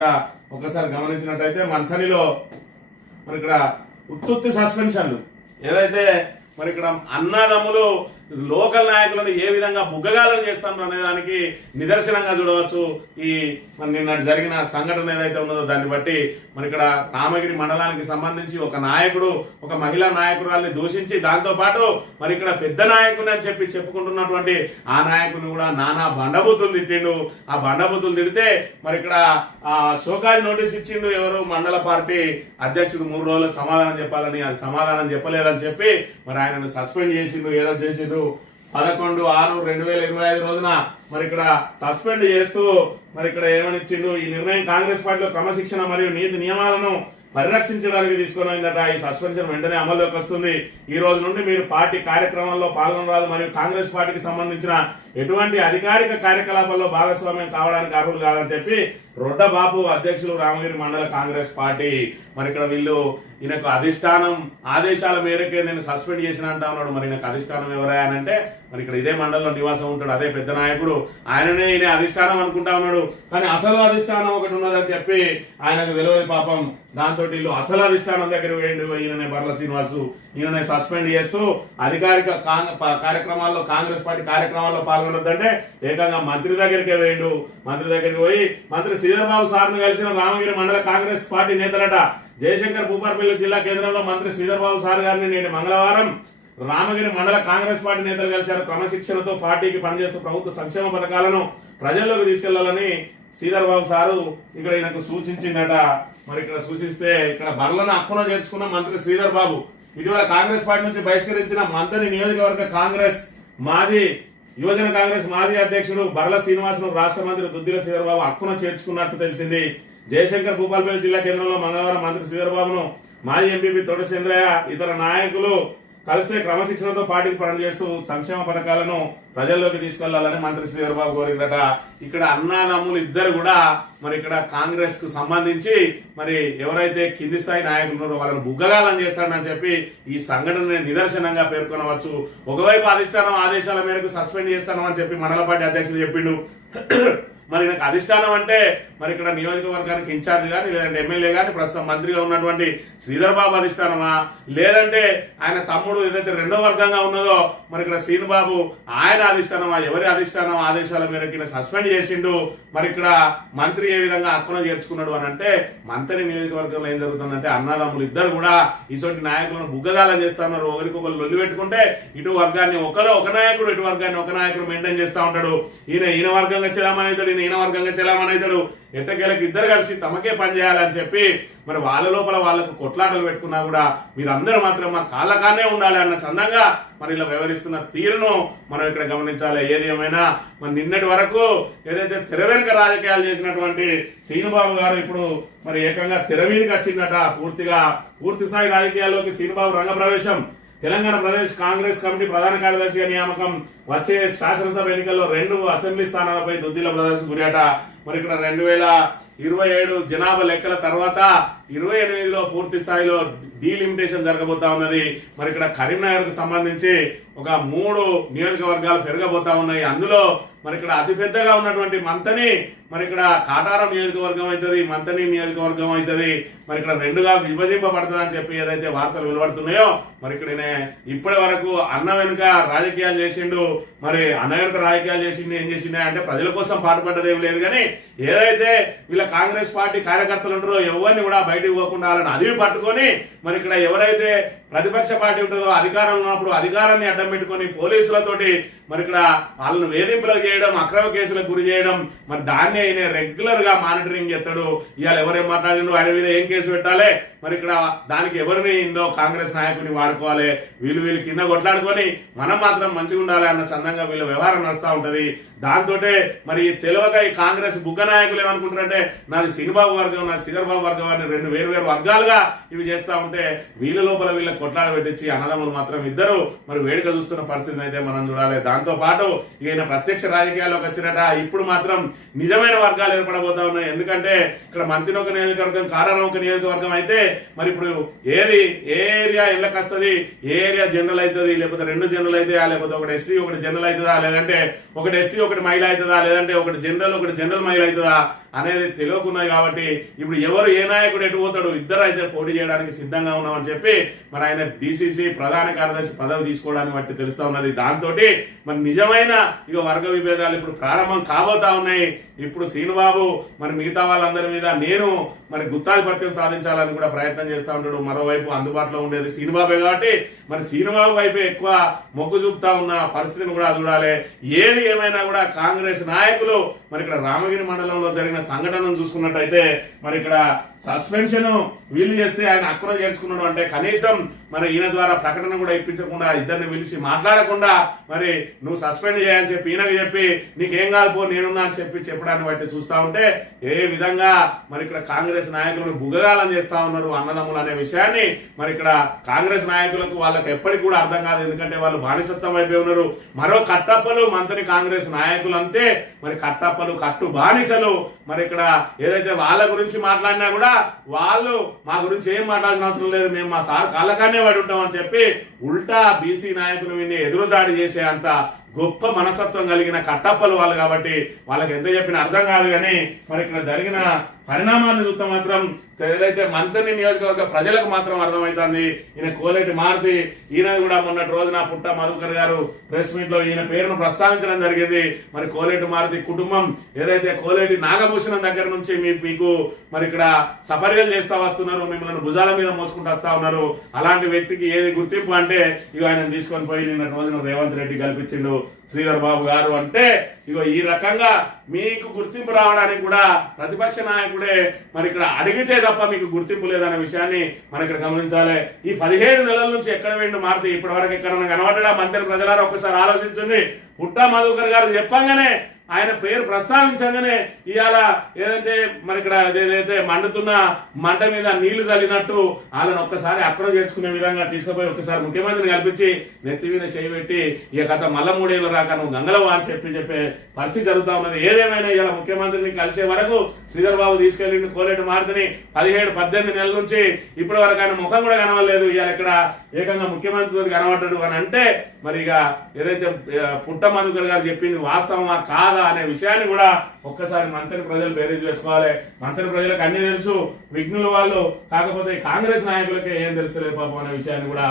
ఒకసారి గమనించినట్టయితే మంథనిలో మరి ఇక్కడ ఉత్తుత్తి సస్పెన్షన్లు ఏదైతే మరి ఇక్కడ అన్నదమ్ములు లోకల్ నాయకులను ఏ విధంగా బుగ్గగాలను చేస్తాను అనే దానికి నిదర్శనంగా చూడవచ్చు. ఈ మరి నిన్న జరిగిన సంఘటన ఏదైతే ఉన్నదో దాన్ని బట్టి మరి ఇక్కడ రామగిరి మండలానికి సంబంధించి ఒక నాయకుడు ఒక మహిళా నాయకురాల్ని దూషించి దాంతో పాటు మరి ఇక్కడ పెద్ద నాయకుని అని చెప్పి చెప్పుకుంటున్నటువంటి ఆ నాయకుని కూడా నానా బండబూతులు తిట్టిండు. ఆ బండబూతులు తిడితే మరి ఇక్కడ షోకాజ్ నోటీస్ ఇచ్చిండు ఎవరు మండల పార్టీ అధ్యక్షుడు 3 రోజులు సమాధానం చెప్పాలని, అది సమాధానం చెప్పలేదని చెప్పి మరి ఆయనను సస్పెండ్ చేసిండు. ఏ రోజు చేసిండు 11/6/2025 రోజున మరి ఇక్కడ సస్పెండ్ చేస్తూ మరి ఇక్కడ ఏమని ఇచ్చిండు, ఈ నిర్ణయం కాంగ్రెస్ పార్టీలో క్రమశిక్షణ మరియు నీతి నియమాలను పరిరక్షించడానికి తీసుకున్నదట. ఈ సస్పెన్షన్ వెంటనే అమల్లోకి వస్తుంది. ఈ రోజు నుండి మీరు పార్టీ కార్యక్రమాల్లో పాల్గొనరాదు మరియు కాంగ్రెస్ పార్టీకి సంబంధించిన ఎటువంటి అధికారిక కార్యకలాపాల్లో భాగస్వామ్యం కావడానికి అర్హులు కాదని చెప్పి రొడ్డబాబు అధ్యక్షులు రామగిరి మండల కాంగ్రెస్ పార్టీ మరి ఇక్కడ వీళ్ళు ఈయనకు అధిష్టానం ఆదేశాల మేరకే నేను సస్పెండ్ చేసిన అంటా ఉన్నాడు. మరి ఈయనకు అధిష్టానం ఎవరా అని అంటే మరి ఇక్కడ ఇదే మండలంలో నివాసం ఉంటాడు అదే పెద్ద నాయకుడు, ఆయననే ఈయన అధిష్టానం అనుకుంటా ఉన్నాడు. కానీ అసలు అధిష్టానం ఒకటి ఉన్నదని చెప్పి ఆయనకు తెలియదు పాపం. దాంతో వీళ్ళు అసలు అధిష్టానం దగ్గర వేయండి ఈయననే బర్ల శ్రీనివాసు ఈయననే సస్పెండ్ చేస్తూ అధికారిక కార్యక్రమాల్లో కాంగ్రెస్ పార్టీ కార్యక్రమాల్లో పాల్గొనొద్దంటే ఏకంగా మంత్రి దగ్గరికే వేయండు. మంత్రి దగ్గరికి పోయి మంత్రి శ్రీధర్బాబు సార్ను కలిసిన రామగిరి మండల కాంగ్రెస్ పార్టీ నేతలట జయశంకర్ భూపాలపల్లి జిల్లా కేంద్రంలో మంత్రి శ్రీధర్బాబు సార్ గారిని నేడు మంగళవారం రామగిరి మండల కాంగ్రెస్ పార్టీ నేతలు కలిశారు. క్రమశిక్షణతో పార్టీకి పనిచేస్తూ ప్రభుత్వ సంక్షేమ పథకాలను ప్రజల్లోకి తీసుకెళ్లాలని శ్రీధర్బాబు సారు ఇక్కడ ఈయనకు సూచించిందట. మరి ఇక్కడ సూచిస్తే ఇక్కడ బర్లను హక్కున చేర్చుకున్న మంత్రి శ్రీధర్ బాబు ఇటీవల కాంగ్రెస్ పార్టీ నుంచి బహిష్కరించిన మంత్రి నియోజకవర్గ కాంగ్రెస్ యువజన కాంగ్రెస్ మాజీ అధ్యక్షుడు బర్ల శ్రీనివాసను రాష్ట్ర మంత్రి దుద్దిల శ్రీధర్ బాబు హక్కున చేర్చుకున్నట్టు తెలిసింది. జయశంకర్ భూపాలపల్లి జిల్లా కేంద్రంలో మంగళవారం మంత్రి శ్రీధర్ బాబును మాజీ ఎంపీపీ తోట చంద్రయ్య ఇతర నాయకులు కలిస్తే క్రమశిక్షణతో పార్టీకి పనిచేస్తూ సంక్షేమ పథకాలను ప్రజల్లోకి తీసుకెళ్లాలని మంత్రి శ్రీధర్ బాబు కోరిందట. ఇక్కడ అన్నదమ్ములు ఇద్దరు కూడా మరి ఇక్కడ కాంగ్రెస్ కు సంబంధించి మరి ఎవరైతే కింది స్థాయి నాయకులు ఉన్నారో వాళ్ళని బుగ్గగాలని చేస్తాడని చెప్పి ఈ సంఘటన నిదర్శనంగా పేర్కొనవచ్చు. ఒకవైపు అధిష్టానం ఆదేశాల మేరకు సస్పెండ్ చేస్తానని చెప్పి మండల పార్టీ అధ్యక్షుడు చెప్పిండు. మరి నాకు అధిష్టానం అంటే మరి ఇక్కడ నియోజకవర్గానికి ఇన్ఛార్జ్ గాని లేదంటే ఎమ్మెల్యే గాని ప్రస్తుతం మంత్రిగా ఉన్నటువంటి శ్రీధర్ బాబు అధిష్టానమా లేదంటే ఆయన తమ్ముడు ఏదైతే రెండో వర్గంగా ఉన్నదో మరి ఇక్కడ శ్రీధర్ బాబు ఆయన అధిష్టానమా ఎవరి అధిష్టానం ఆదేశాల మేరకు సస్పెండ్ చేసిండు. మరి ఇక్కడ మంత్రి ఏ విధంగా హక్కున చేర్చుకున్నాడు అని అంటే మంత్రి నియోజకవర్గంలో ఏం జరుగుతుందంటే అన్నదమ్ములు ఇద్దరు కూడా ఇటువంటి నాయకులను బుగ్గగాలం చేస్తున్నారు. ఒకరికొకరు లొల్లి పెట్టుకుంటే ఇటు వర్గాన్ని ఒక నాయకుడు ఇటు వర్గాన్ని ఒక నాయకుడు మెయింటైన్ చేస్తా ఉంటాడు. ఈయన వర్గంగా చెలామణి ఈయన వర్గంగా చెలామణైతాడు. ఎట్టకేలకు ఇద్దరు కలిసి తమకే పనిచేయాలని చెప్పి మరి వాళ్ళ లోపల వాళ్ళకు కొట్లాటలు పెట్టుకున్నా కూడా మీరందరూ మాత్రం మా కాళ్ళకానే ఉండాలి అన్న చందంగా మరి ఇలా వ్యవహరిస్తున్న తీరును మనం ఇక్కడ గమనించాలి. ఏది ఏమైనా మరి నిన్నటి వరకు ఏదైతే తెర వెనుక రాజకీయాలు చేసినటువంటి శ్రీనుబాబు గారు ఇప్పుడు మరి ఏకంగా తెర మీదకి వచ్చిందట. పూర్తి స్థాయి రాజకీయాల్లోకి శ్రీనుబాబు రంగప్రవేశం. తెలంగాణ ప్రదేశ్ కాంగ్రెస్ కమిటీ ప్రధాన కార్యదర్శిగా నియామకం. వచ్చే శాసనసభ ఎన్నికల్లో 2 అసెంబ్లీ స్థానాలపై దుద్దిల బ్రదర్స్ గురియాట. మరి ఇక్కడ 2027 జనాభా లెక్కల తర్వాత 28లో పూర్తి స్థాయిలో డీలిమిటేషన్ జరగబోతా ఉన్నది. మరి ఇక్కడ కరీంనగర్ కు సంబంధించి ఒక 3 నియోజకవర్గాలు పెరగబోతా ఉన్నాయి. అందులో మరి ఇక్కడ అతిపెద్దగా ఉన్నటువంటి మంతని మరి ఇక్కడ కాటారం నియోజకవర్గం అవుతుంది, మంతని నియోజకవర్గం అవుతుంది. మరి ఇక్కడ 2గా విభజింపబడుతుంది అని చెప్పి ఏదైతే వార్తలు వెలువడుతున్నాయో మరి ఇక్కడ ఇప్పటి వరకు అన్న వెనుక రాజకీయాలు చేసిండు. మరి అన్న వెనుక రాజకీయాలు చేసిండు ఏం చేసిండే అంటే ప్రజల కోసం పాటుపడ్డది ఏం లేదు. కానీ ఏదైతే వీళ్ళ కాంగ్రెస్ పార్టీ కార్యకర్తలు ఉంటారో ఎవరిని కూడా బయటకు పోకుండా అదివి పట్టుకొని మరి ఇక్కడ ఎవరైతే ప్రతిపక్ష పార్టీ ఉంటుందో అధికారంలో ఉన్నప్పుడు అధికారాన్ని అడ్డం పెట్టుకుని పోలీసులతోటి మరి ఇక్కడ వాళ్ళను వేధింపులకు చేయడం, అక్రమ కేసులకు గురి చేయడం, మరి దాన్ని ఆయన రెగ్యులర్ గా మానిటరింగ్ చేస్తాడు. ఇవాళ ఎవరేం మాట్లాడిండు ఆయన మీద ఏం కేసు పెట్టాలి, మరి ఇక్కడ దానికి ఎవరిని ఇందో కాంగ్రెస్ నాయకుని వాడుకోవాలి, వీళ్ళు కింద కొట్లాడుకొని మనం మాత్రం మంచిగా ఉండాలి అన్న చందంగా వీళ్ళ వ్యవహారం నడుస్తూ ఉంటది. దాంతో మరి తెలియక ఈ కాంగ్రెస్ బుగ్గ నాయకులు ఏమనుకుంటారంటే నాది శ్రీనిబాబు వర్గం నాది శ్రీధర్ బాబు వర్గం అని 2 వేరు వర్గాలుగా ఇవి చేస్తా ఉంటే వీళ్ళ లోపల వీళ్ళ కొట్లాడ పెట్టించి అన్నదమ్ములు మాత్రం ఇద్దరు మరి వేడుక చూస్తున్న పరిస్థితిని అయితే మనం చూడాలి. దాంతో పాటు ఈయన ప్రత్యక్ష రాజకీయాల్లోకి వచ్చినట ఇప్పుడు మాత్రం నిజమైన వర్గాలు ఏర్పడబోతా ఉన్నాయి. ఎందుకంటే ఇక్కడ మంత్రి ఒక నియోజకవర్గం కారారం ఒక నియోజకవర్గం అయితే మరి ఇప్పుడు ఏ ఏరియా ఇళ్ళకి వస్తుంది, ఏ ఏరియా జనరల్ అవుతుంది, లేకపోతే 2 జనరల్ అవుతాయా, లేకపోతే ఒకటి ఎస్సీ ఒకటి జనరల్ అవుతుందా, లేదంటే ఒకటి ఎస్సీ ఒకటి మహిళ అవుతుందా, లేదంటే ఒకటి జనరల్ మహిళ అవుతుందా అనేది తెలియకున్నాయి కాబట్టి ఇప్పుడు ఎవరు ఏ నాయకుడు ఎటు పోతాడు, ఇద్దరు అయితే పోటీ చేయడానికి సిద్ధంగా ఉన్నామని చెప్పి మరి ఆయన డిసిసి ప్రధాన కార్యదర్శి పదవి తీసుకోవడానికి బట్టి తెలుస్తా ఉన్నది. దాంతో మరి నిజమైన వర్గ విభేదాలు ఇప్పుడు ప్రారంభం కాబోతా ఉన్నాయి. ఇప్పుడు శ్రీనుబాబు మరి మిగతా వాళ్ళందరి మీద నేను మరి గుత్తాధిపత్యం సాధించాలని కూడా ప్రయత్నం చేస్తూ ఉంటాడు. మరోవైపు అందుబాటులో ఉండేది శ్రీనుబాబే కాబట్టి మరి శ్రీనుబాబు వైపే ఎక్కువ మొగ్గు చూపుతా ఉన్న పరిస్థితిని కూడా చూడాలి. ఏది ఏమైనా కూడా కాంగ్రెస్ నాయకులు మరి ఇక్కడ రామగిరి మండలంలో జరిగిన సంఘటనను చూసుకున్నట్టయితే మరి ఇక్కడ సస్పెన్షన్ వీలు చేస్తే ఆయన అక్కున చేర్చుకున్నాడు అంటే కనీసం మరి ఈయన ద్వారా ప్రకటన కూడా ఇప్పించకుండా ఇద్దరిని పిలిచి మాట్లాడకుండా మరి నువ్వు సస్పెండ్ చేయని చెప్పి ఈయనకి చెప్పి నీకేం కాదు నేనున్నా అని చెప్పి చెప్పడాన్ని బట్టి చూస్తా ఉంటే ఏ విధంగా మరి ఇక్కడ కాంగ్రెస్ నాయకులను బుగగాలం చేస్తా ఉన్నారు అన్నదమ్ములు అనే విషయాన్ని మరి ఇక్కడ కాంగ్రెస్ నాయకులకు వాళ్ళకి ఎప్పటికి కూడా అర్థం కాదు. ఎందుకంటే వాళ్ళు బానిసత్వం అయిపోయి ఉన్నారు. మరో కట్టప్పలు మంత్రి కాంగ్రెస్ నాయకులు అంటే మరి కట్టప్పలు కట్టు బానిసలు. మరి ఇక్కడ ఏదైతే వాళ్ళ గురించి మాట్లాడినా కూడా వాళ్ళు మా గురించి ఏం మాట్లాడాల్సిన అవసరం లేదు, మేము మా సార్ కాళ్ళకానే పడి ఉంటామని చెప్పి ఉల్టా బీసీ నాయకులు విని ఎదురుదాడి చేసే అంత గొప్ప మనస్తత్వం కలిగిన కట్టప్పలు వాళ్ళు కాబట్టి వాళ్ళకి ఎంత చెప్పినా అర్థం కాదు. కానీ మరి ఇక్కడ జరిగిన పరిణామాలను చూస్తే మాత్రం ఏదైతే మంత్రి నియోజకవర్గ ప్రజలకు మాత్రం అర్థమవుతుంది. ఈయన కోలేటి మారుతి ఈయన కూడా మొన్నటి రోజున పుట్ట మధుకర్ గారు ప్రెస్ మీట్ లో ఈయన పేరును ప్రస్తావించడం జరిగింది. మరి కోలేటి మారుతి కుటుంబం ఏదైతే కోలేటి నాగభూషణం దగ్గర నుంచి మీకు మరి ఇక్కడ సపర్యలు చేస్తా వస్తున్నారు, మిమ్మల్ని భుజాల మీద మోసుకుంటూ వస్తా ఉన్నారు. అలాంటి వ్యక్తికి ఏది గుర్తింపు అంటే ఆయన తీసుకొని పోయి నిన్న రోజున రేవంత్ రెడ్డి కల్పించిండు శ్రీధర్ బాబు గారు అంటే ఈ రకంగా మీకు గుర్తింపు రావడానికి కూడా ప్రతిపక్ష నాయకుడే మరి ఇక్కడ అడిగితే తప్ప మీకు గుర్తింపు లేదనే విషయాన్ని మనం ఇక్కడ గమనించాలి. ఈ 17 నెలల నుంచి ఎక్కడ వెండు మారుతి ఇప్పటి వరకు ఎక్కడన్నా కనబడ్డా మంత్రి ప్రజలారా ఒక్కసారి ఆలోచించండి. పుట్ట మధుకర్ గారు చెప్పంగానే ఆయన పేరు ప్రస్తావించగానే ఇవాళ ఏదైతే మరి ఇక్కడ ఏదైతే మండుతున్న మంట మీద నీళ్లు చల్లినట్టు వాళ్ళని ఒక్కసారి అక్రమం చేసుకునే విధంగా తీసుకుపోయి ఒక్కసారి ముఖ్యమంత్రిని కల్పించి నెత్తి మీద చేయి పెట్టి గత మల్ల 3 ఏళ్ళు రాక నువ్వు గంగలవా అని చెప్పే పరిస్థితి జరుగుతా ఉన్నది. ఏదేమైనా ఇలా ముఖ్యమంత్రిని కలిసే వరకు శ్రీధర్ బాబు తీసుకెళ్లి కోలేటి మారుతిని 17-18 నెలల నుంచి ఇప్పటి వరకు ఆయన ముఖం కూడా కనవలేదు. ఇవాళ ఇక్కడ ఏకంగా ముఖ్యమంత్రి కనబడ్డాడు అని అంటే మరి ఏదైతే పుట్ట మధుకర్ గారు చెప్పింది వాస్తవమా కాదా అనే విషయాన్ని కూడా ఒక్కసారి మంత్రి ప్రజలు బేరీజ్ వేసుకోవాలి. మంత్రి ప్రజలకు అన్ని తెలుసు, విఘ్నులు వాళ్ళు, కాకపోతే కాంగ్రెస్ నాయకులకే ఏం తెలుసలేదు పాపం అనే విషయాన్ని కూడా